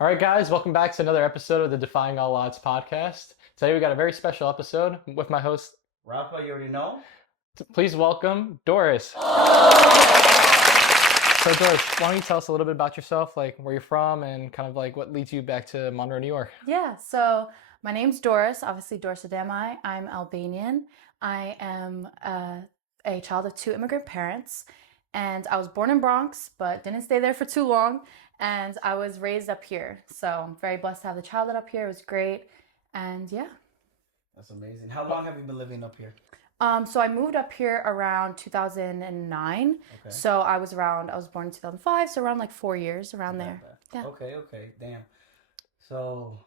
All right, guys, welcome back to another episode of the Defying All Odds Podcast. Today we got a very special episode with my host, Rafa, you already know. Please welcome Doris. So Doris, why don't you tell us a little bit about yourself, like where you're from and kind of like what leads you back to Monroe, New York? Yeah, so my name's Doris, obviously Doris Ademaj. I'm Albanian. I am a child of two immigrant parents, and I was born in Bronx, but didn't stay there for too long, and I was raised up here. So I'm very blessed to have the childhood up here. It was great, and yeah. That's amazing. How long have you been living up here? So I moved up here around 2009. Okay. So I was born in 2005, so around like 4 years, around there. Yeah. Okay, damn. So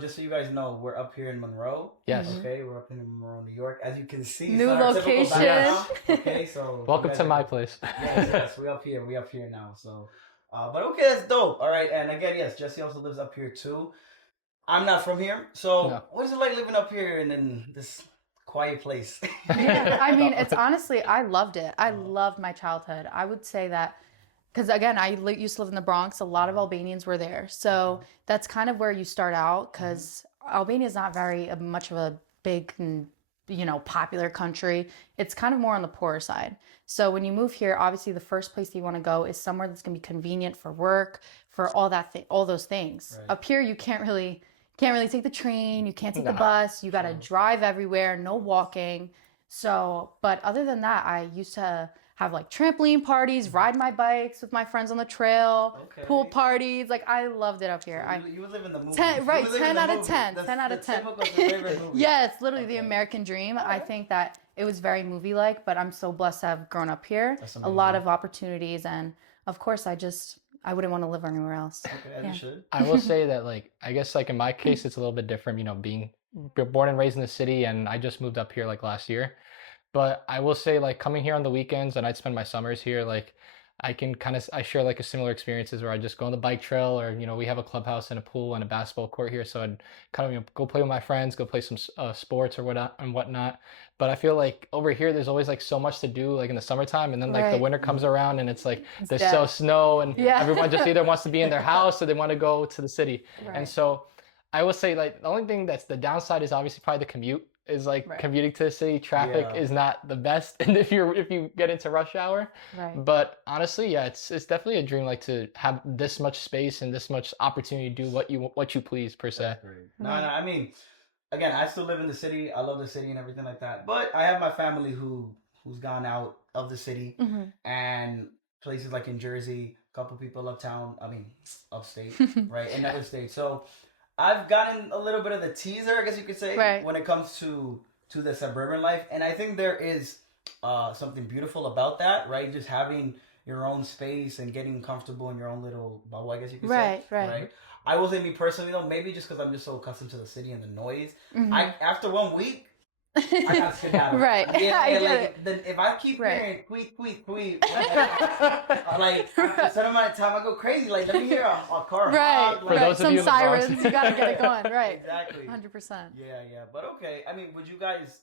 just so you guys know, we're up here in Monroe. Yes. Okay, we're up in Monroe, New York. As you can see, New it's not our typical location. background. Okay, so Welcome to my place. yes, we up here now. So, but okay, that's dope. All right, and again, yes, Jesse also lives up here too. I'm not from here, so No. what is it like living up here and in this quiet place? Yeah, I mean, it's honestly, I loved it. I loved my childhood. I would say that, because again, I used to live in the Bronx. A lot of Albanians were there. So that's kind of where you start out, because Albania is not very much of a big, popular country. It's kind of more on the poorer side. So when you move here, obviously the first place you want to go is somewhere that's going to be convenient for work, for all those things. Right. Up here, you can't really take the train, you can't take the bus, you got to drive everywhere, no walking. So, but other than that, I used to have like trampoline parties, ride my bikes with my friends on the trail, pool parties. Like, I loved it up here. So you would live in the movie. 10 out of 10. That's 10 out of the 10. typical favorite movie. Yeah, it's literally the American dream. I think that it was very movie-like, but I'm so blessed to have grown up here. That's A lot amazing. of opportunities, and of course, I wouldn't want to live anywhere else. Okay, as you should. I will say that, like, I guess, like, in my case, it's a little bit different, being born and raised in the city, and I just moved up here, like, last year. But I will say, like, coming here on the weekends, and I'd spend my summers here, like, I share, like, a similar experiences where I just go on the bike trail, or, we have a clubhouse and a pool and a basketball court here, so I'd kind of, go play with my friends, go play some sports or whatnot. But I feel like over here, there's always, like, so much to do, like, in the summertime, and then, like, the winter comes around, and it's, like, there's so snow, and everyone just either wants to be in their house or they want to go to the city. Right. And so I will say, like, the only thing that's the downside is obviously probably the commute. Is like commuting to the city. Traffic is not the best, and if you get into rush hour. Right. But honestly, yeah, it's definitely a dream, like, to have this much space and this much opportunity to do what you please, per se. That's great. No, I mean, again, I still live in the city. I love the city and everything like that. But I have my family who's gone out of the city and places like in Jersey, a couple people uptown. I mean, upstate, right, in other states. So I've gotten a little bit of the teaser, I guess you could say, when it comes to the suburban life. And I think there is something beautiful about that, right? Just having your own space and getting comfortable in your own little bubble, I guess you could say. Right. I will say, me personally, though, maybe just because I'm just so accustomed to the city and the noise, after 1 week, I got to skedaddle. Right. Yeah, I get like, then if I keep hearing tweet, like, after a certain amount of time, I go crazy. Like, let me hear a car honk. For those of Some you in the Bronx. sirens, you got to get it going. Right. Exactly. 100%. Yeah. But okay, I mean, would you guys,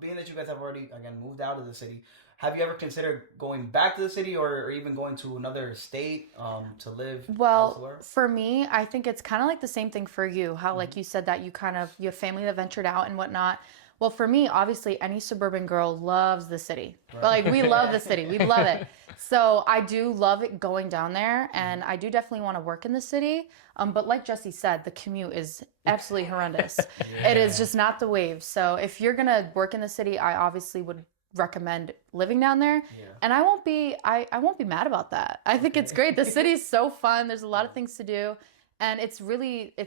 being that you guys have already, again, moved out of the city, have you ever considered going back to the city or even going to another state to live elsewhere? For me, I think it's kind of like the same thing for you. How, like you said, that you have family that ventured out and whatnot. Well, for me, obviously, any suburban girl loves the city. Right. But, like, we love the city. We love it. So I do love it going down there, and I do definitely want to work in the city. But like Jesse said, the commute is absolutely horrendous. It is just not the wave. So if you're going to work in the city, I obviously would recommend living down there. And I won't be mad about that. I think it's great. The city's so fun. There's a lot of things to do. And it's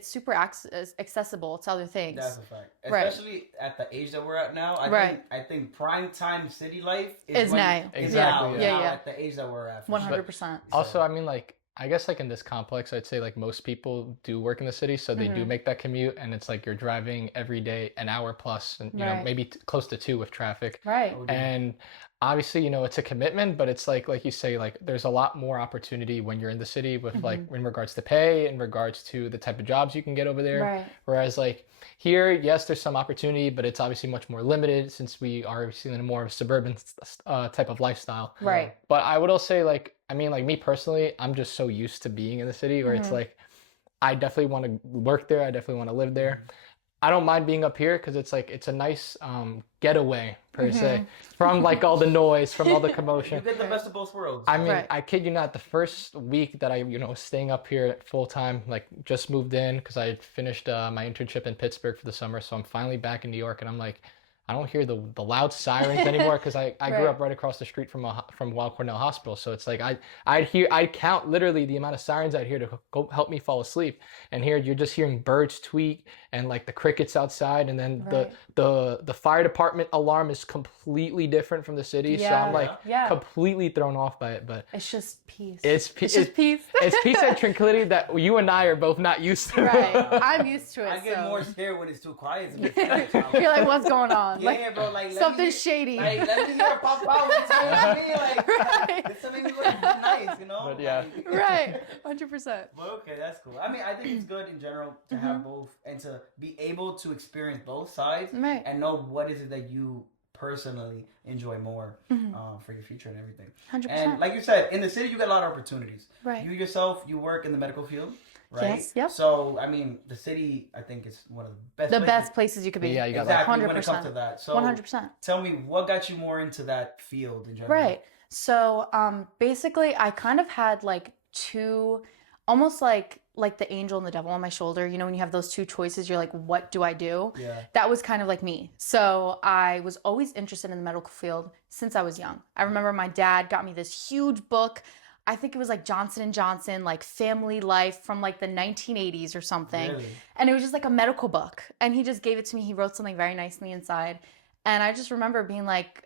super accessible to other things. That's a fact. Especially at the age that we're at now. I think prime time city life is now. Exactly. Yeah. At the age that we're at. 100%. Also, I mean, like, I guess, like, in this complex, I'd say, like, most people do work in the city, so they do make that commute, and it's like you're driving every day an hour plus, and maybe close to 2 with traffic. Right. And obviously, it's a commitment, but it's like you say, like, there's a lot more opportunity when you're in the city with like in regards to pay, in regards to the type of jobs you can get over there. Right. Whereas, like, here, yes, there's some opportunity, but it's obviously much more limited since we are seeing a more suburban type of lifestyle. Right. But I would also say, like, I mean, like, me personally, I'm just so used to being in the city where it's like, I definitely want to work there. I definitely want to live there. I don't mind being up here because it's a nice getaway per se from like all the noise, from all the commotion. You get the best of both worlds. I mean, I kid you not, the first week that I was staying up here full time, like just moved in because I had finished my internship in Pittsburgh for the summer, so I'm finally back in New York, and I'm like, I don't hear the loud sirens anymore because I grew up right across the street from Weill Cornell Hospital. So it's like I'd count literally the amount of sirens I'd hear to go help me fall asleep. And here you're just hearing birds tweet and like the crickets outside, and then the fire department alarm is completely different from the city. So I'm like completely thrown off by it. But it's just peace. It's just peace. It's peace and tranquility that you and I are both not used to. Right. I'm used to it. I get more scared when it's too quiet. You're like, what's going on? Yeah, like, bro, like something's shady. Like, let me hear a pop out when it's telling me, like, it's something look nice, But yeah. Right, 100%. But okay, that's cool. I mean, I think it's good in general to have both and to be able to experience both sides and know what is it that you personally enjoy more for your future and everything. 100%. And like you said, in the city, you get a lot of opportunities. Right. You yourself, you work in the medical field. Right? Yes. Yep. So, I mean, the city, I think, is one of the best places you could be. Yeah, you got exactly, that. 100%. When it comes to that. So, 100%. Tell me, what got you more into that field in general? Right. So, basically, I kind of had like two, almost like the angel and the devil on my shoulder. You know, when you have those two choices, you're like, what do I do? Yeah. That was kind of like me. So I was always interested in the medical field since I was young. I remember my dad got me this huge book. I think it was like Johnson & Johnson, like Family Life from like the 1980s or something. Really? And it was just like a medical book. And he just gave it to me. He wrote something very nicely inside. And I just remember being like,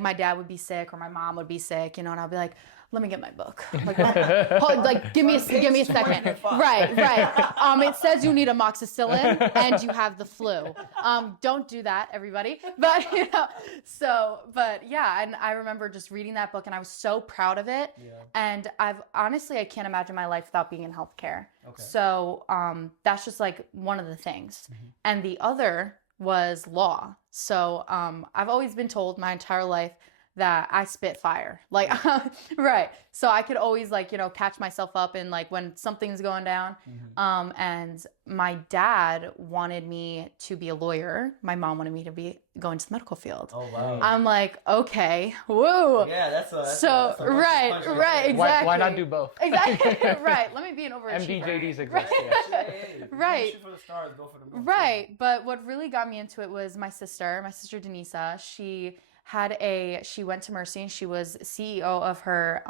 my dad would be sick or my mom would be sick, and I'd be like, let me get my book. Like, give me a second. Right. It says you need amoxicillin and you have the flu. Don't do that, everybody. But and I remember just reading that book and I was so proud of it. Yeah. And I can't imagine my life without being in healthcare. Okay. So that's just like one of the things. Mm-hmm. And the other was law. So I've always been told my entire life that I spit fire. Like, right. So I could always catch myself up and like when something's going down. Mm-hmm. And my dad wanted me to be a lawyer. My mom wanted me to be going to the medical field. Oh, wow. I'm like, okay, woo. Yeah, that's right, exactly. Why not do both? Exactly, right. Let me be an overachiever. MDJDs exist. Right. Shoot for the stars, go for the moon. Right. But what really got me into it was my sister Denisa. She went to Mercy and she was CEO of her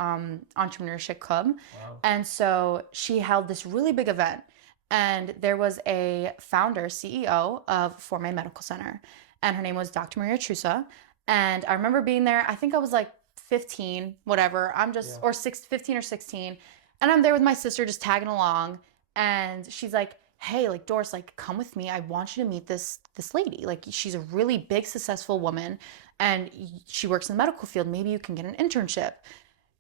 entrepreneurship club. Wow. And so she held this really big event. And there was a founder, CEO of Forme Medical Center. And her name was Dr. Maria Trusa. And I remember being there, I think I was like 15, whatever. 15 or 16. And I'm there with my sister just tagging along. And she's like, hey, like, Doris, like, come with me. I want you to meet this lady. Like, she's a really big, successful woman. And she works in the medical field. Maybe you can get an internship.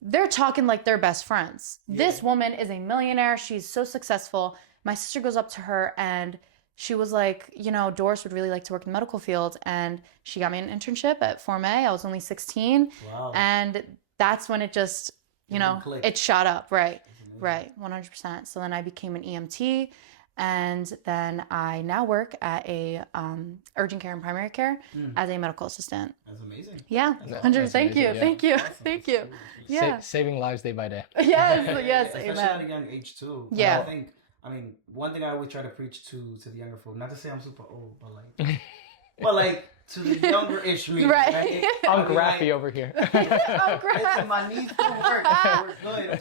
They're talking like they're best friends. Yeah. This woman is a millionaire. She's so successful. My sister goes up to her and she was like, Doris would really like to work in the medical field. And she got me an internship at Forme. I was only 16. Wow. And that's when it just, it shot up. Right. Right. 100%. So then I became an EMT. And then I now work at a urgent care and primary care as a medical assistant. That's amazing. Yeah, 100. Thank you. Awesome. Thank you. Yeah, saving lives day by day. Yes, especially at a young age too. Yeah, one thing I always try to preach to the younger folk. Not to say I'm super old, but like, to the younger-ish me. Right. I'm graphy over here. Listen, my knees do work. Good.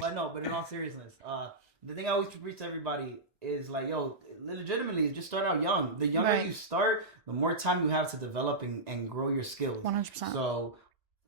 But in all seriousness, the thing I always preach to everybody is like, legitimately, just start out young. The younger you start, the more time you have to develop and grow your skills. 100%. So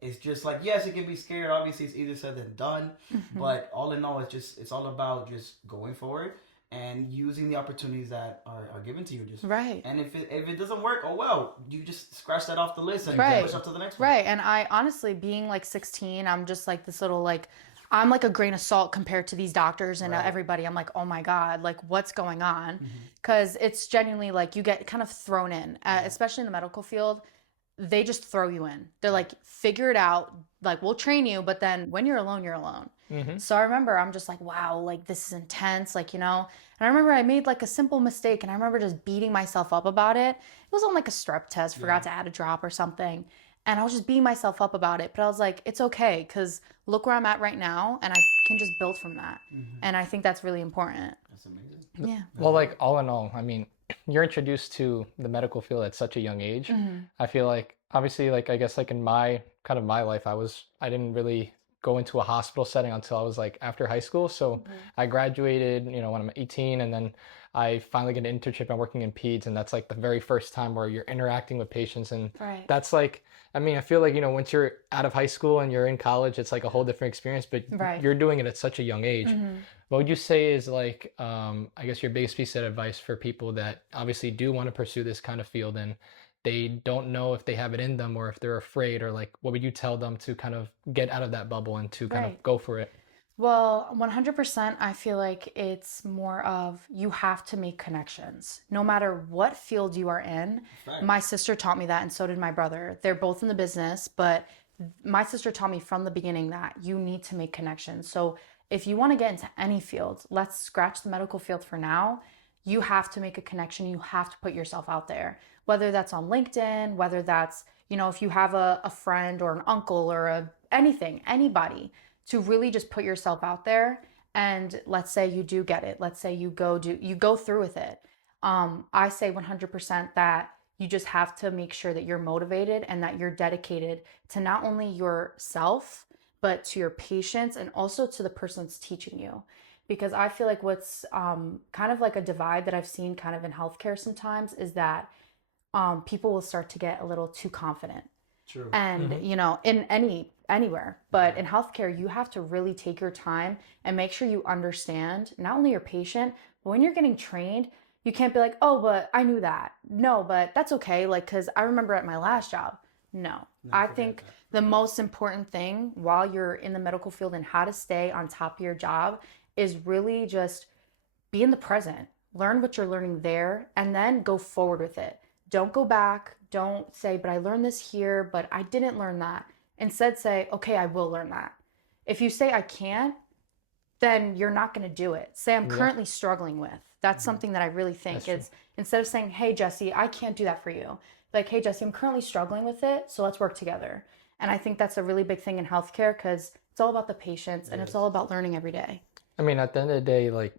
it's just like, yes, it can be scared. Obviously, it's easier said than done. Mm-hmm. But all in all, it's all about just going forward and using the opportunities that are given to you. Just right. And if it doesn't work, oh well, you just scratch that off the list and push up to the next one. Right. And I honestly, being like 16, I'm just like this little like, I'm like a grain of salt compared to these doctors and everybody. I'm like, oh my God, like what's going on? Because it's genuinely like you get kind of thrown in, especially in the medical field. they just throw you in. They're like, figure it out. Like, we'll train you, but then when you're alone, you're alone. So I remember I'm just like, wow, like this is intense, like, you know. And I remember I made like a simple mistake, and I remember just beating myself up about it. It was on like a strep test, forgot to add a drop or something. And I was just beating myself up about it. But I was like, it's okay, because look where I'm at right now, and I can just build from that. And I think that's really important. That's amazing. Yeah. Well, like all in all, I mean, you're introduced to the medical field at such a young age. I feel like obviously, like I guess like in my kind of my life, I didn't really go into a hospital setting until I was like after high school. So I graduated, you know, when I'm 18, and then I finally get an internship and working in peds, and that's like the very first time where you're interacting with patients, and that's like, I mean, I feel like, you know, once you're out of high school and you're in college, it's like a whole different experience, but you're doing it at such a young age. What would you say is like, I guess your biggest piece of advice for people that obviously do want to pursue this kind of field and they don't know if they have it in them or if they're afraid, or like, what would you tell them to kind of get out of that bubble and to kind of go for it? Well, 100%, I feel like it's more of you have to make connections. No matter what field you are in. My sister taught me that, and so did my brother. They're both in the business, but my sister taught me from the beginning that you need to make connections. So if you want to get into any field, let's scratch the medical field for now. You have to make a connection. You have to put yourself out there, whether that's on LinkedIn, whether that's, you know, if you have a friend or an uncle or anybody, to really just put yourself out there. And let's say you do get it. Let's say you go through with it. I say 100% that you just have to make sure that you're motivated and that you're dedicated to not only yourself, but to your patients and also to the person that's teaching you. Because I feel like what's kind of like a divide that I've seen kind of in healthcare sometimes is that people will start to get a little too confident. True. And, you know, in anywhere, but in healthcare, you have to really take your time and make sure you understand not only your patient, but when you're getting trained, you can't be like, oh, but I knew that. No, but that's okay. Like, cause I remember at my last job, I think the most important thing while you're in the medical field and how to stay on top of your job is really just be in the present, learn what you're learning there, and then go forward with it. Don't go back. Don't say, but I learned this here, but I didn't learn that. Instead say, okay, I will learn that. If you say I can't, then you're not going to do it. Say I'm currently struggling with. That's something that I really think is, instead of saying, hey, Jesse, I can't do that for you. Like, hey, Jesse, I'm currently struggling with it, so let's work together. And I think that's a really big thing in healthcare because it's all about the patients and it's all about learning every day. I mean, at the end of the day, like,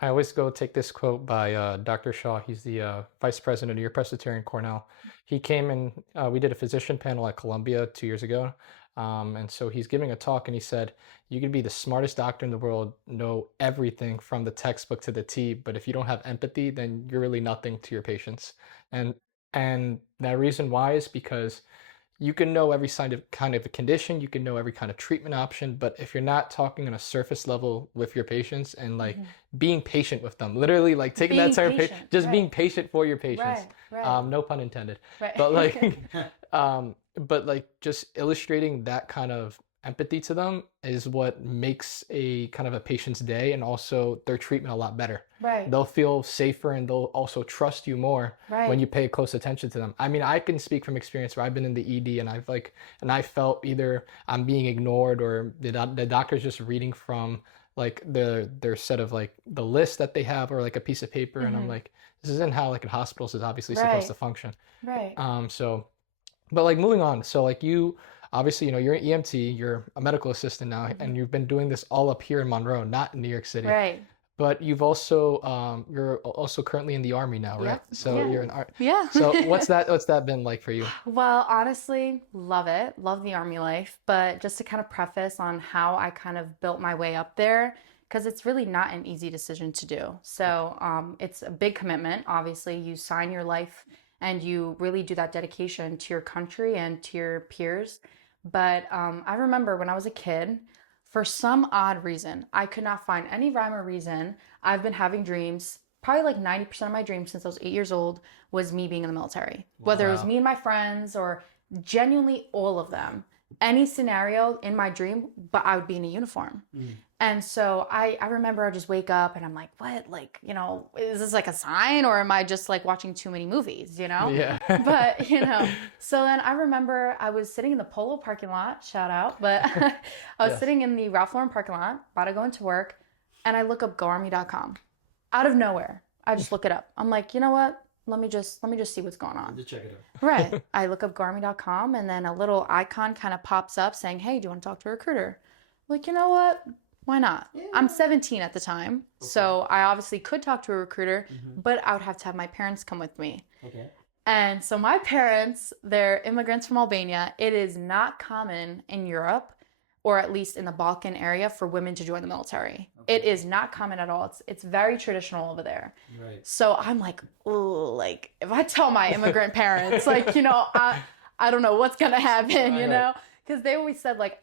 I always go take this quote by Dr. Shaw. He's the vice president of New Presbyterian Cornell. He came and we did a physician panel at Columbia 2 years ago. And so he's giving a talk and he said, you could be the smartest doctor in the world, know everything from the textbook to the T, but if you don't have empathy, then you're really nothing to your patients. And that reason why is because you can know every kind of a condition, you can know every kind of treatment option, but if you're not talking on a surface level with your patients and like being patient with them, literally like taking that term, just being patient for your patients, no pun intended, but like, but like just illustrating that kind of empathy to them is what makes a kind of a patient's day and also their treatment a lot better. They'll feel safer and they'll also trust you more when you pay close attention to them. I mean, I can speak from experience where I've been in the ED and I felt either I'm being ignored or the doctor's just reading from like their set of like the list that they have or like a piece of paper. And I'm like, this isn't how like in hospitals is obviously supposed to function. So, but like moving on. So like you, obviously, you know, you're an EMT, you're a medical assistant now, and you've been doing this all up here in Monroe, not in New York City. But you've also, you're also currently in the Army now, right? So you're in So what's that been like for you? Well, honestly, love it. Love the Army life. But just to kind of preface on how I kind of built my way up there, because it's really not an easy decision to do. So it's a big commitment. Obviously, you sign your life and you really do that dedication to your country and to your peers. But I remember when I was a kid, for some odd reason, I could not find any rhyme or reason. I've been having dreams. Probably like 90% of my dreams since I was 8 years old was me being in the military. Whether it was me and my friends or genuinely all of them. any scenario in my dream, but I would be in a uniform. And so I remember I just wake up and I'm like, what? Like, you know, is this like a sign, or am I just like watching too many movies, you know? Yeah. But, you know, so then I remember I was sitting in the Polo parking lot, shout out, but I was sitting in the Ralph Lauren parking lot, about to go into work, and I look up goarmy.com. Out of nowhere, I just look it up. I'm like, you know what? Let me just see what's going on. Check it out. Right. I look up goarmy.com, and then a little icon kind of pops up saying, hey, do you want to talk to a recruiter? Like, you know what? Why not? Yeah. I'm 17 at the time, so I obviously could talk to a recruiter, but I would have to have my parents come with me. Okay. And so my parents, they're immigrants from Albania. It is not common in Europe, or at least in the Balkan area, for women to join the military. Okay. It is not common at all. It's very traditional over there. Right. So I'm like, ooh, like if I tell my immigrant parents, like, you know, I don't know what's gonna happen, you know, because they always said like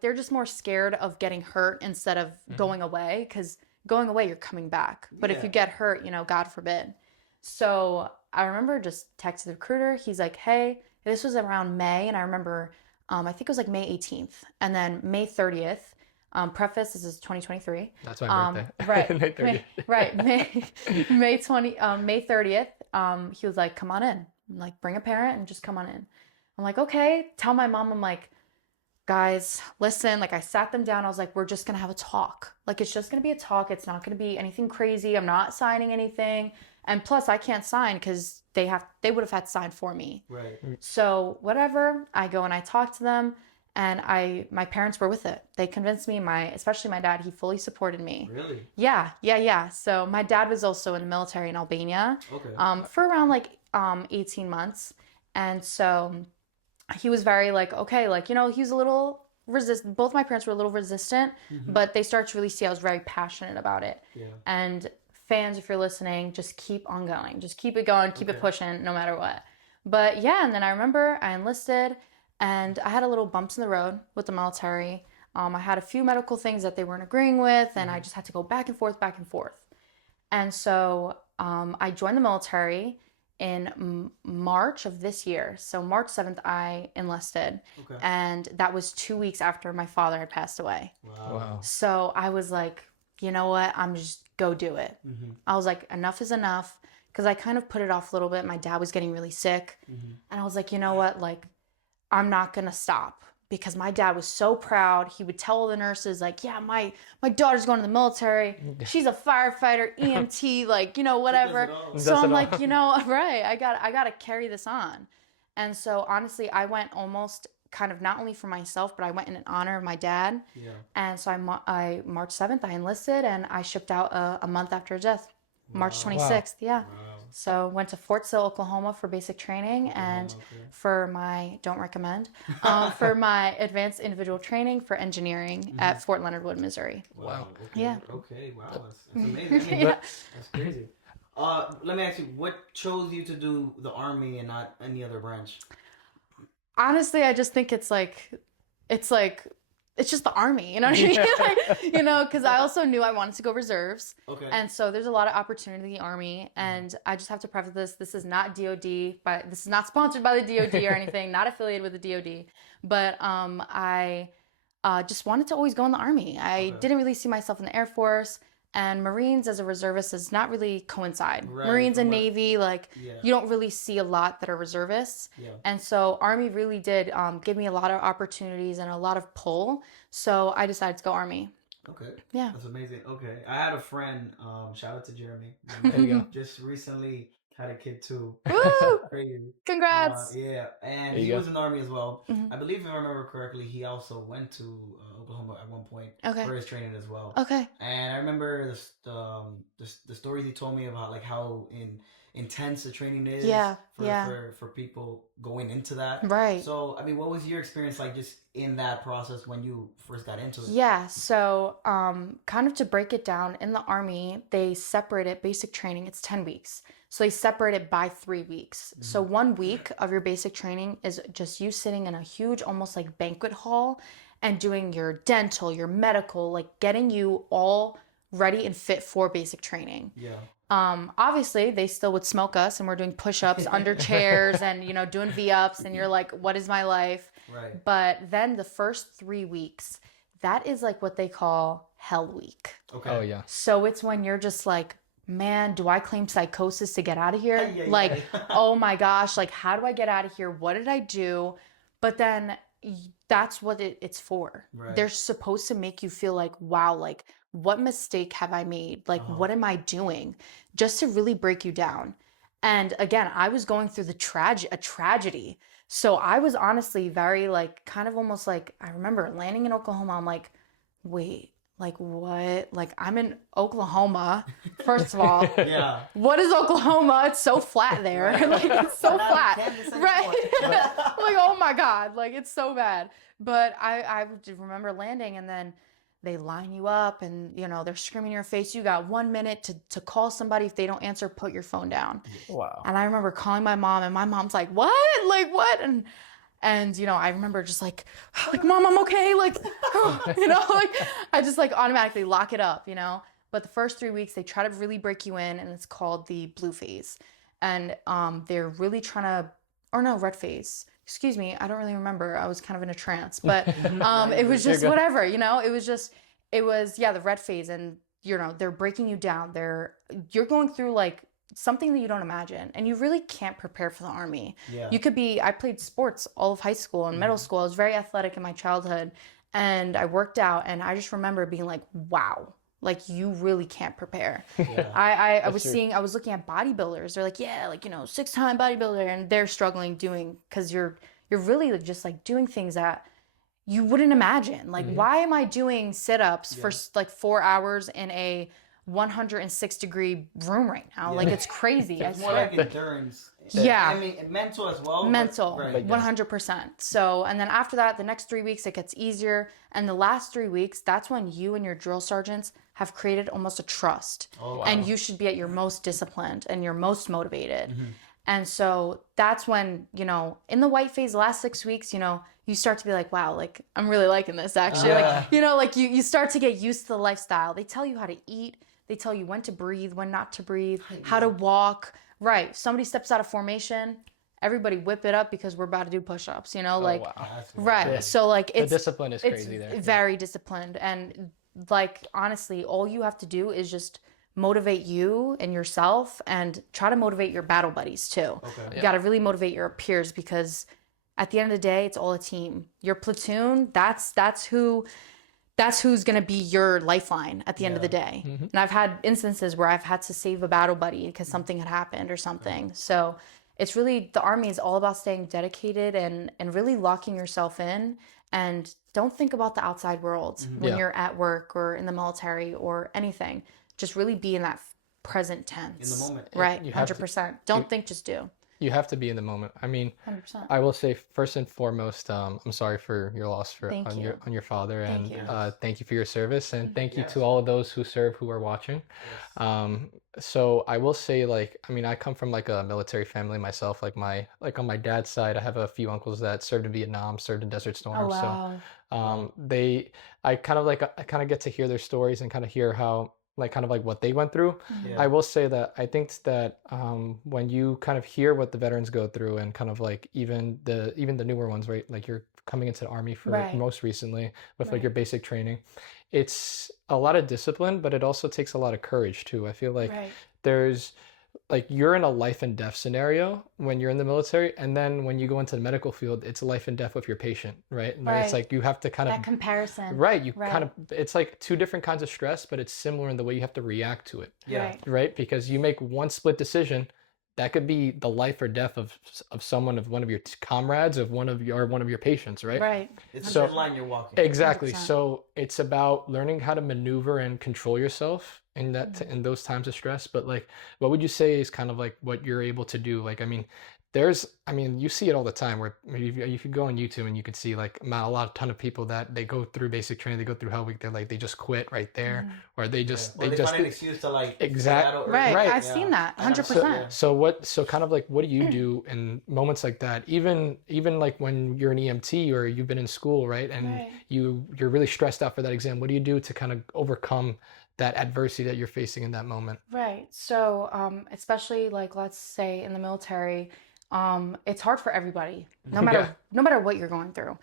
they're just more scared of getting hurt instead of going away, because going away, you're coming back. But if you get hurt, you know, God forbid. So I remember just texted the recruiter. He's like, hey, this was around May. And I remember, I think it was like May 18th. And then May 30th, preface, this is 2023. That's my birthday. Right. May 30th. May 30th. He was like, come on in. I'm like, bring a parent and just come on in. I'm like, okay. Tell my mom, I'm like, guys, listen, like I sat them down. I was like, we're just going to have a talk. Like, it's just going to be a talk. It's not going to be anything crazy. I'm not signing anything. And plus I can't sign because they would have had to sign for me. Right. So whatever, I go and I talk to them, and my parents were with it. They convinced me, especially my dad, he fully supported me. Really? Yeah. So my dad was also in the military in Albania. Okay. For around like 18 months. And so he was very like, okay, like, you know, he was a little resistant. Both my parents were a little resistant, but they started to really see I was very passionate about it. Yeah. And fans, if you're listening, just keep on going. Just keep it going, keep it pushing no matter what. But yeah, and then I remember I enlisted, and I had a little bumps in the road with the military. I had a few medical things that they weren't agreeing with, and I just had to go back and forth. And so I joined the military in March of this year. So March 7th, I enlisted. Okay. And that was 2 weeks after my father had passed away. Wow. So I was like, you know what? I'm just go do it. I was like, enough is enough. Because I kind of put it off a little bit. My dad was getting really sick. And I was like, you know what? Like, I'm not going to stop. Because my dad was so proud. He would tell all the nurses, like, yeah, my daughter's going to the military. She's a firefighter, EMT, like, you know, whatever. So I'm like, you know, right, I got to carry this on. And so honestly, I went almost kind of not only for myself, but I went in honor of my dad. Yeah. And so I March 7th, I enlisted, and I shipped out a month after his death, March 26th. Yeah. Wow. So went to Fort Sill, Oklahoma for basic training, and for my, don't recommend, for my advanced individual training for engineering at Fort Leonard Wood, Missouri. Wow. Okay. Yeah. Okay. Wow. That's amazing. Yeah. That's crazy. Let me ask you, what chose you to do the Army and not any other branch? Honestly, I just think it's just the Army, you know what I mean? Like, you know, because I also knew I wanted to go reserves. Okay. And so there's a lot of opportunity in the Army. And I just have to preface this is not DOD, but this is not sponsored by the DOD or anything, not affiliated with the DOD. But I just wanted to always go in the Army. I didn't really see myself in the Air Force. And Marines as a reservist does not really coincide. Right, Marines and Navy, like, you don't really see a lot that are reservists. Yeah. And so Army really did give me a lot of opportunities and a lot of pull. So I decided to go Army. Okay. Yeah. That's amazing. Okay. I had a friend, shout out to Jeremy. There you go. Just recently had a kid too. Woo! Crazy. Congrats. Yeah. And he was in the Army as well. I believe if I remember correctly, he also went to Oklahoma at one point for his training as well. Okay. And I remember the stories he told me about like how intense the training is for people going into that. Right. So, I mean, what was your experience like just in that process when you first got into it? Yeah. So, kind of to break it down, in the Army, they separated basic training. It's 10 weeks. So they separate it by 3 weeks. So 1 week of your basic training is just you sitting in a huge, almost like banquet hall and doing your dental, your medical, like getting you all ready and fit for basic training. Yeah. Obviously they still would smoke us and we're doing push-ups under chairs and, you know, doing V-ups and you're like, what is my life? Right. But then the first 3 weeks, that is like what they call hell week. Okay. Oh yeah. So it's when you're just like, man, do I claim psychosis to get out of here? Yeah, like, yeah. oh my gosh, like, how do I get out of here? What did I do? But then that's what it's for. Right. They're supposed to make you feel like, wow, like, what mistake have I made? Like, what am I doing? Just to really break you down. And again, I was going through a tragedy. So I was honestly very like, kind of almost like, I remember landing in Oklahoma. I'm like, wait, like what? Like I'm in Oklahoma, first of all. Yeah. What is Oklahoma? It's so flat there. Like it's so flat. Right. Like, oh my God. Like it's so bad. But I remember landing and then they line you up and, you know, they're screaming in your face. You got 1 minute to call somebody. If they don't answer, put your phone down. Wow. And I remember calling my mom and my mom's like, what? Like what? And, you know, I remember just like, Mom, I'm okay. Like, you know, like I just like automatically lock it up, you know, but the first 3 weeks they try to really break you in and it's called the blue phase. And they're really trying to, or no, red phase. Excuse me, I don't really remember. I was kind of in a trance, but it was just whatever, you know, it was the red phase and, you know, they're breaking you down. You're going through like something that you don't imagine and you really can't prepare for the Army. Yeah. I played sports all of high school and middle school. I was very athletic in my childhood and I worked out and I just remember being like, wow. Like you really can't prepare. Yeah. I was looking at bodybuilders. They're like, yeah, like, you know, 6-time bodybuilder, and they're struggling because you're really just like doing things that you wouldn't imagine. Like, why am I doing sit-ups for like 4 hours in a 106-degree room right now? Yeah. Like it's crazy. It's more like endurance. Yeah. I mean, mental as well. Mental, Right. 100%. So, and then after that, the next 3 weeks, it gets easier. And the last 3 weeks, that's when you and your drill sergeants have created almost a trust. Oh, wow. And you should be at your most disciplined and your most motivated. And so that's when, you know, in the white phase, the last 6 weeks, you know, you start to be like, wow, like, I'm really liking this actually. Like, you know, like you start to get used to the lifestyle. They tell you how to eat. They tell you when to breathe, when not to breathe, how to walk. Right. Somebody steps out of formation, everybody whip it up because we're about to do push-ups, you know, like, wow. right. Yeah. So like The discipline is crazy there. Very disciplined. And like, honestly, all you have to do is just motivate you and yourself and try to motivate your battle buddies too. Okay. You got to really motivate your peers because at the end of the day, it's all a team. Your platoon, that's who's going to be your lifeline at the end of the day. And I've had instances where I've had to save a battle buddy because something had happened or something. So it's really, the Army is all about staying dedicated and really locking yourself in and don't think about the outside world when you're at work or in the military or anything. Just really be in that present tense. In the moment. Right, You have to- 100%. Don't think, just do. You have to be in the moment. I mean, 100%. I will say first and foremost, I'm sorry for your loss Thank you. on your father, Thank and you. thank you for your service, and thank you Yes. to all of those who serve who are watching. So I will say, like, I mean, I come from like a military family myself. Like on my dad's side, I have a few uncles that served in Vietnam, served in Desert Storm. Oh, wow. So I kind of get to hear their stories and kind of hear how, like, kind of like what they went through. Yeah. I will say that I think that when you kind of hear what the veterans go through and kind of like even the newer ones, right? Like you're coming into the Army for Right. most recently with like Right. your basic training. It's a lot of discipline, but it also takes a lot of courage too. I feel like Right. there's like you're in a life and death scenario when you're in the military, and then when you go into the medical field, it's a life and death with your patient, right? And it's Right. like you have to kind of That comparison. right, you Right. kind of it's like two different kinds of stress, but it's similar in the way you have to react to it, Yeah. Right. right? Because you make one split decision, that could be the life or death of someone, of one of your comrades, of one of your patients, right? Right. It's So- a thin line you're walking. Exactly. 100%. So it's about learning how to maneuver and control yourself in that in those times of stress. But like, what would you say is kind of like what you're able to do? Like, I mean, you see it all the time where you could go on YouTube and you can see like a ton of people that they go through basic training, they go through Hell Week, they're like, they just quit right there, or they just, Or they just, find an excuse to like Exact- skedaddle early. Right. Right. I've seen that. I know. 100%. so kind of like, what do you do in moments like that? Even like when you're an EMT or you've been in school, right? And Right. you're really stressed out for that exam. What do you do to kind of overcome that adversity that you're facing in that moment? Right. So, especially like, let's say in the military, it's hard for everybody, no matter what you're going through.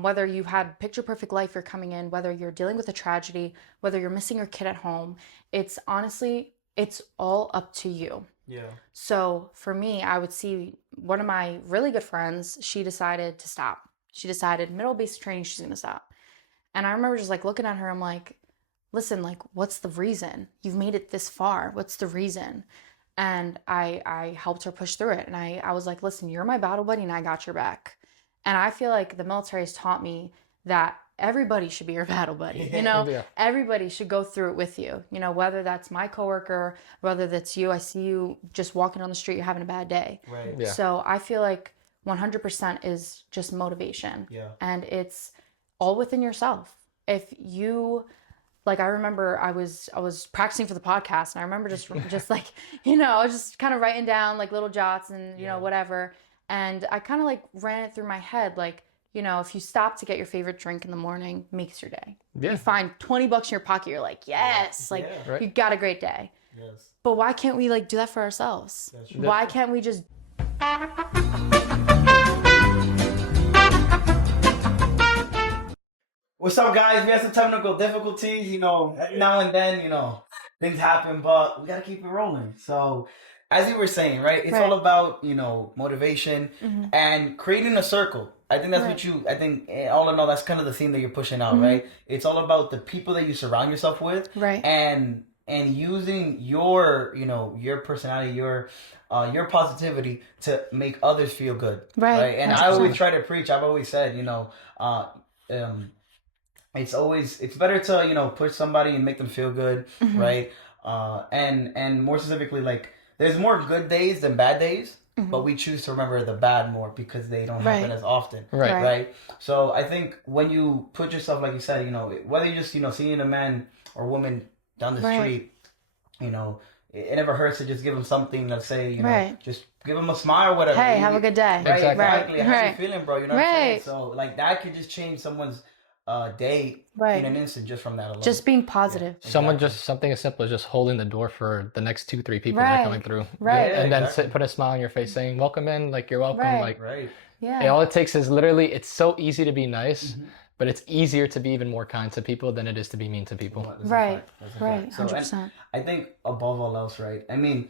Whether you had picture perfect life, you're coming in, whether you're dealing with a tragedy, whether you're missing your kid at home, it's all up to you. Yeah. So for me, I would see one of my really good friends, she decided to stop. She decided middle basic training, she's going to stop. And I remember just like looking at her, I'm like, listen, like, what's the reason? You've made it this far. What's the reason? And I helped her push through it. And I was like, listen, you're my battle buddy and I got your back. And I feel like the military has taught me that everybody should be your battle buddy. You know, everybody should go through it with you. You know, whether that's my coworker, whether that's you, I see you just walking on the street, you're having a bad day. Right. Yeah. So I feel like 100% is just motivation. Yeah. And it's all within yourself. If you, like, I remember I was practicing for the podcast, and I remember just like, you know, I was just kind of writing down like little jots and, you know, whatever. And I kind of like ran it through my head, like, you know, if you stop to get your favorite drink in the morning, makes your day. Yeah. You find $20 in your pocket, you're like, yes, like Right. you got a great day. Yes. But why can't we like do that for ourselves? That's true. Why can't we just What's up, guys? We had some technical difficulties, you know, now and then, you know, things happen, but we got to keep it rolling. So, as you were saying, right, it's all about, you know, motivation and creating a circle. I think that's what I think all in all, that's kind of the theme that you're pushing out, right? It's all about the people that you surround yourself with, right? And using your, you know, your personality, your positivity to make others feel good, right? And 100%. I always try to preach. I've always said, you know, it's better to, you know, push somebody and make them feel good, right? And more specifically, like, there's more good days than bad days, but we choose to remember the bad more because they don't happen as often, right? So I think when you put yourself, like you said, you know, whether you're just, you know, seeing a man or woman down the street, you know, it never hurts to just give them something to say, you know, just give them a smile or whatever. Hey, have a good day. Right, exactly. How you feeling, bro? You know what I'm saying? So, like, that could just change someone's day in an instant just from that alone. Just being positive. Yeah, something as simple as just holding the door for the next 2-3 people that are coming through. Right. And then put a smile on your face saying, welcome in, like, you're welcome. Like, Yeah. all it takes is literally, it's so easy to be nice, but it's easier to be even more kind to people than it is to be mean to people. Right. So, 100%. I think above all else, right? I mean,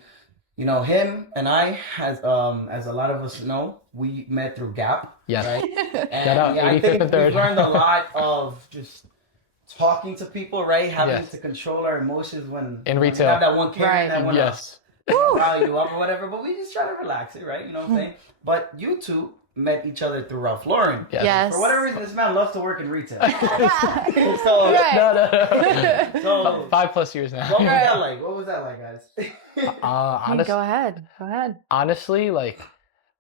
you know, him and I, as a lot of us know, we met through Gap. Yes. Right? And I think we've learned a lot of just talking to people, right? Having to control our emotions when in retail. We have that one Karen that want to rile you up or whatever, but we just try to relax it, right? You know what I'm saying? But you two met each other through Ralph Lauren. Yes. For whatever reason, this man loves to work in retail. So, so 5+ years now. What was that like? What was that like, guys? Honestly, go ahead. Honestly, like,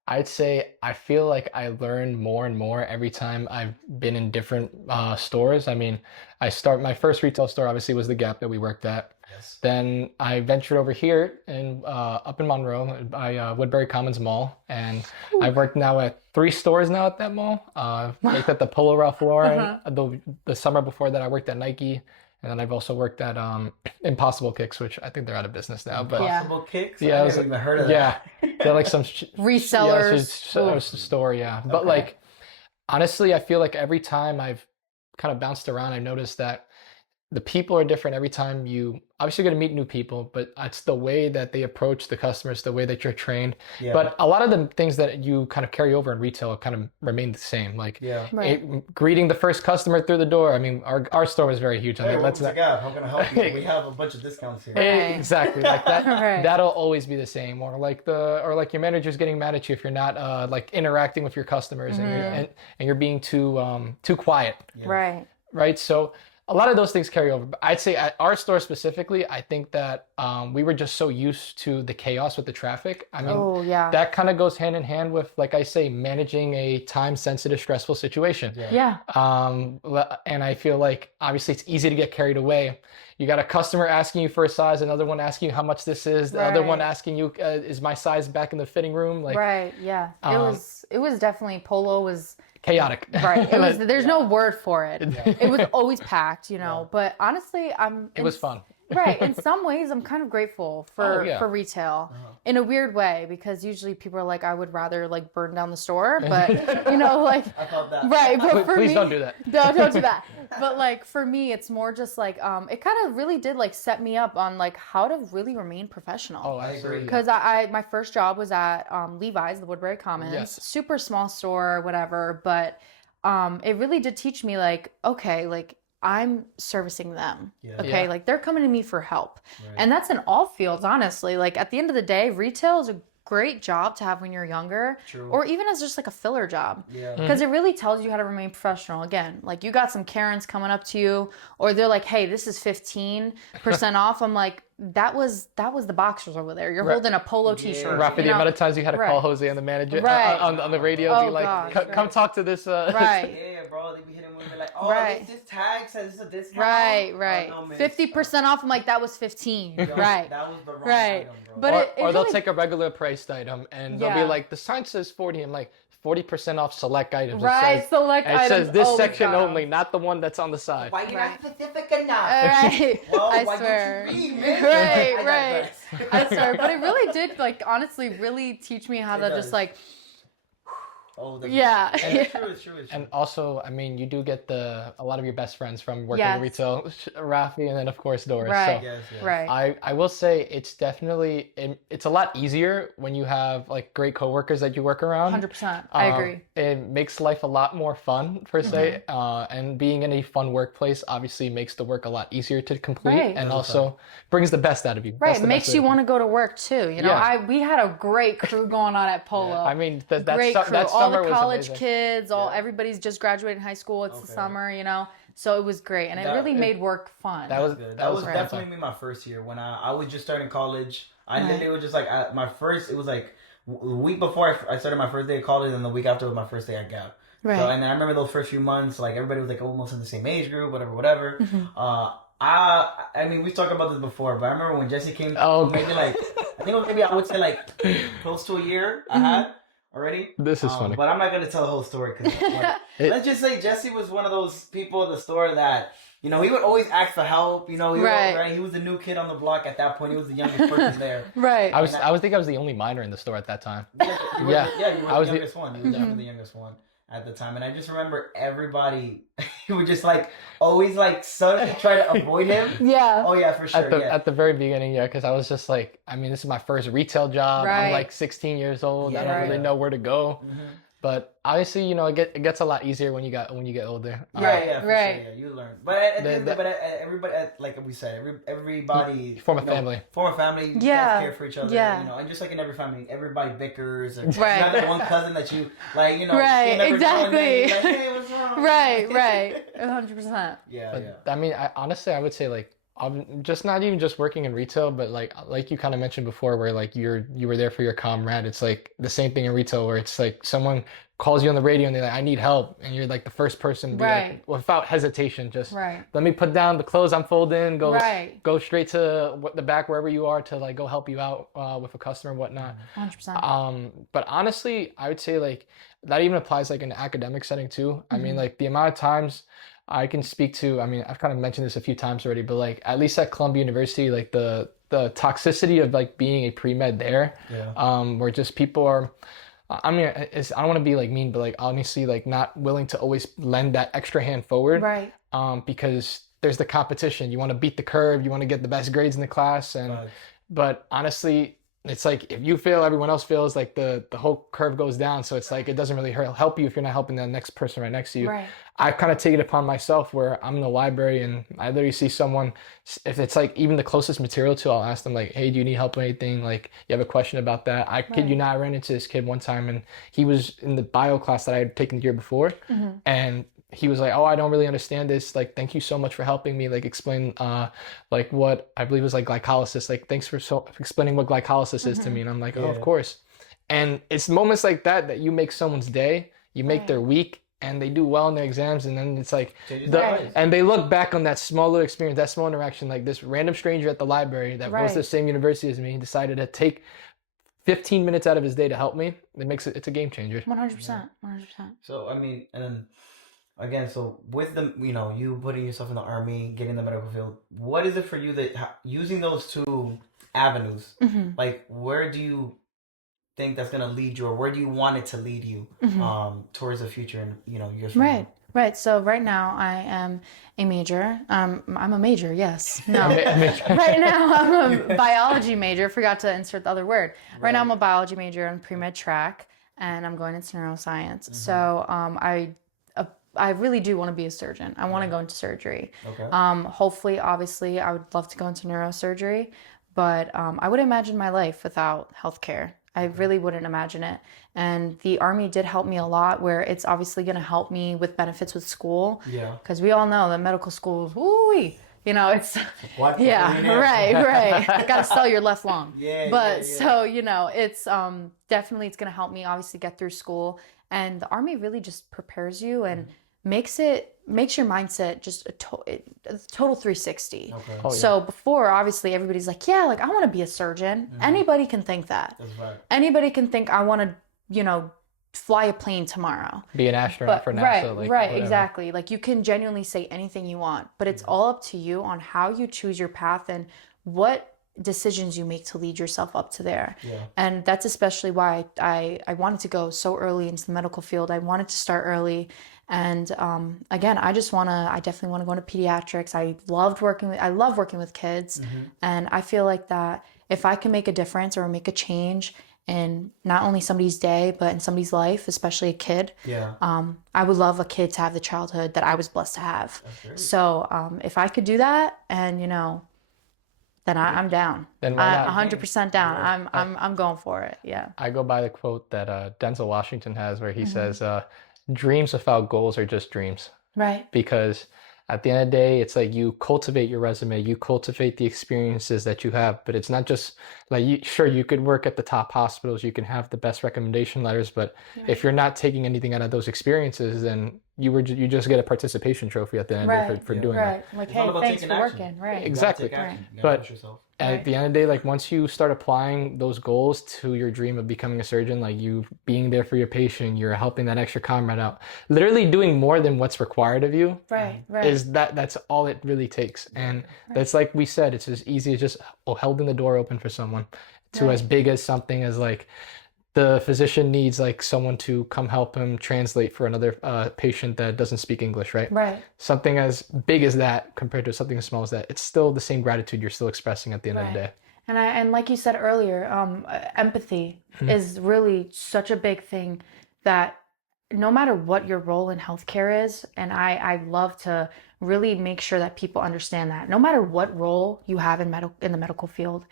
I'd say I feel like I learn more and more every time I've been in different stores. I mean, my first retail store obviously was the Gap that we worked at. Yes. Then I ventured over here up in Monroe by Woodbury Commons Mall, and I've worked now at 3 stores now at that mall. Worked at the Polo Ralph Lauren. The summer before that, I worked at Nike. And then I've also worked at Impossible Kicks, which I think they're out of business now. But Impossible Kicks? Yeah, I haven't even heard of that. Yeah, they're like some resellers. Store, yeah. But like, honestly, I feel like every time I've kind of bounced around, I've noticed that the people are different every time you obviously you're going to meet new people, but it's the way that they approach the customers, the way that you're trained. Yeah. But a lot of the things that you kind of carry over in retail kind of remain the same. Like greeting the first customer through the door. I mean, our store was very huge. Hey, how can I help you? We have a bunch of discounts here. Exactly. Like that. That'll always be the same. Or like your manager's getting mad at you if you're not like interacting with your customers and you're being too quiet. Yeah. Right. So a lot of those things carry over. But I'd say at our store specifically, I think that we were just so used to the chaos with the traffic. I mean, that kind of goes hand in hand with, like I say, managing a time-sensitive, stressful situation. Yeah. And I feel like, obviously, it's easy to get carried away. You got a customer asking you for a size, another one asking you how much this is, the other one asking you, is my size back in the fitting room? Like, yeah. It was definitely, Polo was... chaotic. Right. There's no word for it. It was always packed, you know. But honestly, it was fun. Right. In some ways, I'm kind of grateful for retail in a weird way, because usually people are like, I would rather like burn down the store, but you know, like, I felt that. right. But for Please me, don't do that. No, don't do that. But like for me, it's more just like it kind of really did like set me up on like how to really remain professional. Oh, I agree. Because I my first job was at Levi's, the Woodbury Commons, Yes. super small store, whatever. But it really did teach me like, okay, like I'm servicing them. Yeah. Okay. Yeah. Like they're coming to me for help. Right. And that's in all fields, honestly. Like at the end of the day, retail is a great job to have when you're younger. True. Or even as just like a filler job. Yeah. Because it really tells you how to remain professional. Again, like you got some Karens coming up to you, or they're like, hey, this is 15% off. I'm like, that was the boxers over there. You're holding a polo t-shirt. Rafi, the amount of times you had to call Jose and the manager on the radio, be like, come talk to this. Right. Yeah, bro. They be hitting women like, oh, this tag says it's a discount. Right. Oh, no, 50% off. I'm like, that was 15. Right. That was the wrong Right. item, bro. But or they'll take a regular priced item and they'll be Yeah. like, the sign says 40. I'm like, 40% off select items. Right, select it items. says this always section got 'em. only, not the one that's on the side. Why you not specific enough? Right. Well, I why swear. don't you read, man? Right. I swear. But it really did, like, honestly, really teach me how to does. just, like, Oh, yeah. It's true. It's true. And also, I mean, you do get a lot of your best friends from working Yes. in retail, Rafi, and then of course Doris. Right. So Yes. Right. I will say it's definitely it's a lot easier when you have like great coworkers that you work around. 100%. I agree. It makes life a lot more fun per se, and being in a fun workplace obviously makes the work a lot easier to complete, Right. and also brings the best out of you. Right. That's It the makes best you way to want to go to work too. You know, Yeah. we had a great crew going on at Polo. I mean, that Great crew. that All summer the was college amazing. kids, everybody's just graduating high school. It's the summer, you know. So it was great, and it really made work fun. That was Good. that was definitely me my first year when I was just starting college. I literally was just like it was like a week before I started my first day of college, and the week after was my first day at Gap. Right. So, and then I remember those first few months, like everybody was like almost in the same age group, whatever. I mean, we've talked about this before, but I remember when Jesse came, maybe like I think it was maybe I would say like close to a year I had already. This is funny. But I'm not gonna tell the whole story because let's just say Jesse was one of those people at the store that, you know, he would always ask for help. You know, he was the new kid on the block at that point. He was the youngest person there. Right. I think I was the only minor in the store at that time. You were I was the youngest one. You were definitely the youngest one at the time, and I just remember everybody would just like always like suddenly try to avoid him. Yeah. Oh yeah, for sure. At the very beginning, because I was just like, I mean, this is my first retail job. Right. I'm like 16 years old. Yeah, I don't really know where to go. But obviously, you know, it gets a lot easier when you get older. For sure, yeah, you learn. But everybody, like we said, everybody form a family. You guys care for each other. Yeah. You know, and just like in every family, everybody bickers. And Right. you have that one cousin that you like, you know, Right, she never exactly. like, hey, what's wrong? Right. 100%. Yeah. I mean, honestly, I would say like I'm just not even just working in retail, but like you kind of mentioned before, where like you were there for your comrade. It's like the same thing in retail, where it's like someone calls you on the radio and they're like, I need help, and you're like the first person to be like, without hesitation, just let me put down the clothes I'm folding, go straight to the back wherever you are to like go help you out with a customer and whatnot. 100%. But honestly, I would say like that even applies like in an academic setting too. I mean, like the amount of times I can speak to, I mean, I've kind of mentioned this a few times already, but like at least at Columbia University, like the toxicity of like being a pre-med there, where just people are, I mean, I don't want to be like mean, but like honestly, like not willing to always lend that extra hand forward, Right. Because there's the competition. You want to beat the curve, you want to get the best grades in the class, and but honestly, it's like if you fail, everyone else fails. Like the whole curve goes down. So it's like it doesn't really help you if you're not helping the next person right next to you. Right. I kind of take it upon myself where I'm in the library and I literally see someone, if it's like even the closest material to, I'll ask them like, hey, do you need help with anything? Like, you have a question about that? I kid you not, I ran into this kid one time and he was in the bio class that I had taken the year before, and he was like, oh, I don't really understand this. Like, thank you so much for helping me, like explain like what I believe was like glycolysis. Like, thanks for explaining what glycolysis is to me. And I'm like, oh, of course. And it's moments like that that you make someone's day, you make their week, and they do well in their exams, and then it's like, and they look back on that small little experience, that small interaction, like this random stranger at the library that goes to the same university as me decided to take 15 minutes out of his day to help me. It's a game changer. 100%. 100%. So I mean, and then again, so with the, you putting yourself in the Army, getting the medical field, what is it for you that using those two avenues, like where do you think that's going to lead you, or where do you want it to lead you towards the future and, years from now? Right. So right now I am a major. I'm a major. Yes. No. Right now I'm a biology major. Forgot to insert the other word. Right now I'm a biology major on premed track, and I'm going into neuroscience. So I really do want to be a surgeon. I want to go into surgery. Okay. Hopefully, obviously, I would love to go into neurosurgery, but I would imagine my life without healthcare. I really wouldn't imagine it. And the Army did help me a lot, where it's obviously going to help me with benefits with school. Yeah. Because we all know that medical school, woo-wee, it's, what? Yeah, right. Got to sell your left lung. But so, it's definitely, it's going to help me obviously get through school. And the Army really just prepares you and makes your mindset just a total 360. Okay. So before, obviously, everybody's like, yeah, like I want to be a surgeon. Anybody can think that. That's right. Anybody can think I want to, fly a plane tomorrow. Be an astronaut for NASA. Right, whatever. Exactly. Like you can genuinely say anything you want, but it's all up to you on how you choose your path and what decisions you make to lead yourself up to there. Yeah. And that's especially why I wanted to go so early into the medical field. I wanted to start early. And again, I definitely want to go into pediatrics. I love working with kids. And I feel like that if I can make a difference or make a change in not only somebody's day, but in somebody's life, especially a kid, I would love a kid to have the childhood that I was blessed to have. So if I could do that, and then I'm down. Then I'm 100% down. I'm going for it. Yeah. I go by the quote that Denzel Washington has, where he says, "Dreams without goals are just dreams." Right. Because at the end of the day, it's like you cultivate your resume, you cultivate the experiences that you have, but it's not just like you could work at the top hospitals, you can have the best recommendation letters, but if you're not taking anything out of those experiences, then you just get a participation trophy at the end of the day for doing that. Like, hey, thanks for working. Right. Exactly. But at the end of the day, like once you start applying those goals to your dream of becoming a surgeon, like you being there for your patient, you're helping that extra comrade out, literally doing more than what's required of you. Right. That's all it really takes. And that's like we said, it's as easy as just holding the door open for someone, to as big as something as like the physician needs like someone to come help him translate for another patient that doesn't speak English, right? Right. Something as big as that compared to something as small as that, it's still the same gratitude you're still expressing at the end of the day. And like you said earlier, empathy is really such a big thing that no matter what your role in healthcare is, and I love to really make sure that people understand that no matter what role you have in the medical field,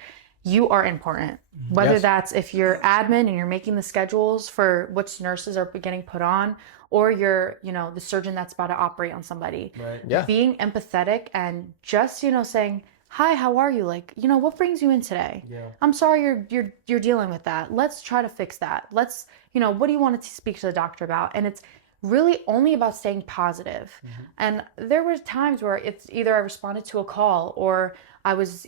you are important. Whether that's if you're admin and you're making the schedules for which nurses are getting put on, or you're, the surgeon that's about to operate on somebody. Right. Yeah. Being empathetic and just, saying, hi, how are you? Like, what brings you in today? Yeah. I'm sorry you're dealing with that. Let's try to fix that. Let's, what do you want to speak to the doctor about? And it's really only about staying positive. And there were times where it's either I responded to a call or I was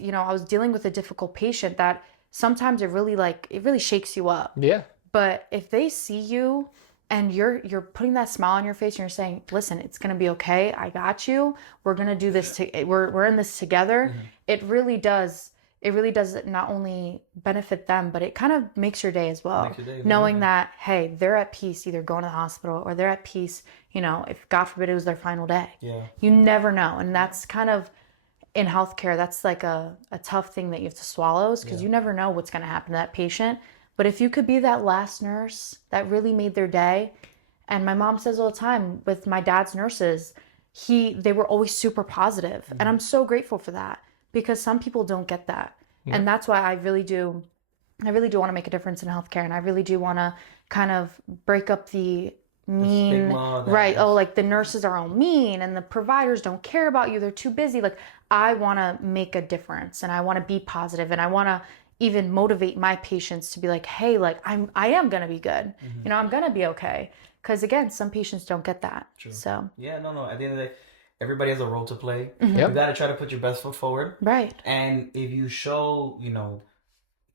dealing with a difficult patient that sometimes it really shakes you up. Yeah. But if they see you and you're putting that smile on your face and you're saying, listen, it's going to be okay. I got you. We're going to do this. We're in this together. It really does not only benefit them, but it kind of makes your day as well. Knowing that, hey, they're at peace either going to the hospital or they're at peace, if God forbid it was their final day. Yeah. You never know. And that's kind of, in healthcare, that's like a tough thing that you have to swallow, because you never know what's going to happen to that patient. But if you could be that last nurse that really made their day, and my mom says all the time with my dad's nurses, they were always super positive. And I'm so grateful for that, because some people don't get that. And that's why I really do want to make a difference in healthcare. And I really do want to kind of break up the mean, right? Oh, like the nurses are all mean and the providers don't care about you. They're too busy. Like, I want to make a difference, and I want to be positive, and I want to even motivate my patients to be like, hey, like I am going to be good. I'm going to be okay. Because again, some patients don't get that. True. So yeah, no. At the end of the day, everybody has a role to play. You got to try to put your best foot forward. Right. And if you show,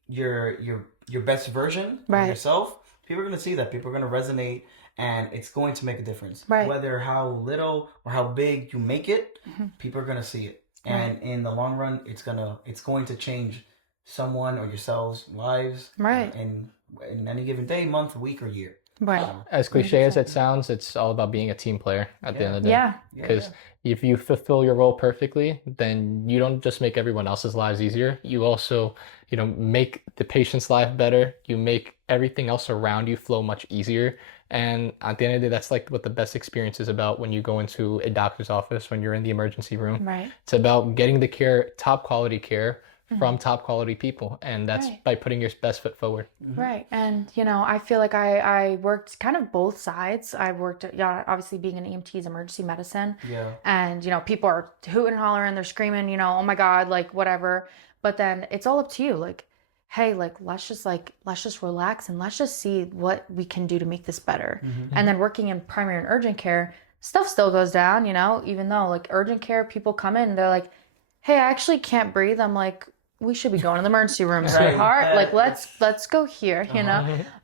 your best version of yourself, people are going to see that. People are going to resonate and it's going to make a difference. Right. Whether how little or how big you make it, people are gonna see it, and in the long run, it's going to change someone or yourselves' lives, Right. In any given day, month, week, or year. Right. As cliche as it sounds, it's all about being a team player at the end of the day. Yeah. Because if you fulfill your role perfectly, then you don't just make everyone else's lives easier. You also, make the patient's life better. You make everything else around you flow much easier. And at the end of the day, that's like what the best experience is about when you go into a doctor's office, when you're in the emergency room. Right. It's about getting the care, top quality care from top quality people. And that's by putting your best foot forward. Right. And, I feel like I worked kind of both sides. I worked, obviously being an EMT is emergency medicine. Yeah. And, people are hooting and hollering, they're screaming, oh my God, like whatever. But then it's all up to you. Like, hey, let's just relax and let's just see what we can do to make this better. And then working in primary and urgent care, stuff still goes down, even though like urgent care, people come in and they're like, hey, I actually can't breathe. I'm like, we should be going to the emergency room, sweetheart. Like, let's go here,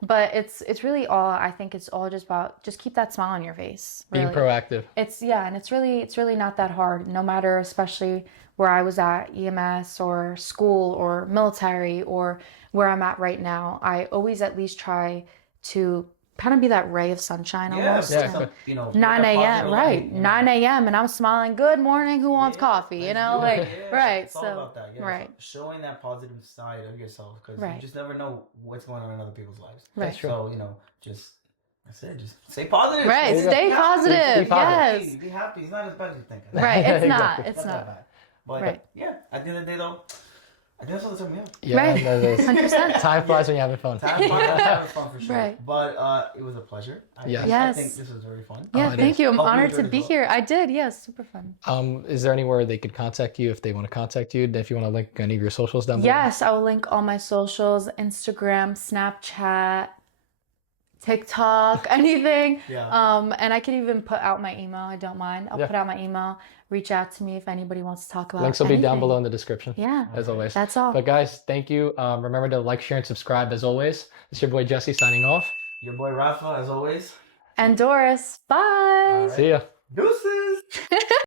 But it's really all, I think it's all just about, just keep that smile on your face. Really. Being proactive. And it's really not that hard, no matter, especially where I was at, EMS or school or military or where I'm at right now. I always at least try to kind of be that ray of sunshine almost. Yeah, 9 a.m. Right. 9 a.m. and I'm smiling, good morning, who wants coffee? Right. It's all about that. Right. Showing that positive side of yourself, because you just never know what's going on in other people's lives. Right. So, that's it. Just stay positive. Right. Stay positive. Yes. Be happy. It's not as bad as you think. Right. It's not. It's not. That bad. But at the end of the day, though, I think that's what took me out. Yeah, right. 100%. Time flies when you're having fun. Time flies when you're having fun, for sure. Right. But it was a pleasure. I think this was very fun. Yeah, thank you. I'm honored to be well. here. I did. Yes, super fun. Is there anywhere they could contact you if they want to contact you? If you want to link any of your socials down below? Yes, I will link all my socials, Instagram, Snapchat, TikTok, anything. And I could even put out my email. I don't mind. I'll put out my email. Reach out to me if anybody wants to talk about Links will anything. be down below in the description. Yeah. As always. That's all. But guys, thank you. Remember to like, share, and subscribe as always. It's your boy Jesse signing off. Your boy Rafa, as always. And Doris. Bye. See ya. Deuces.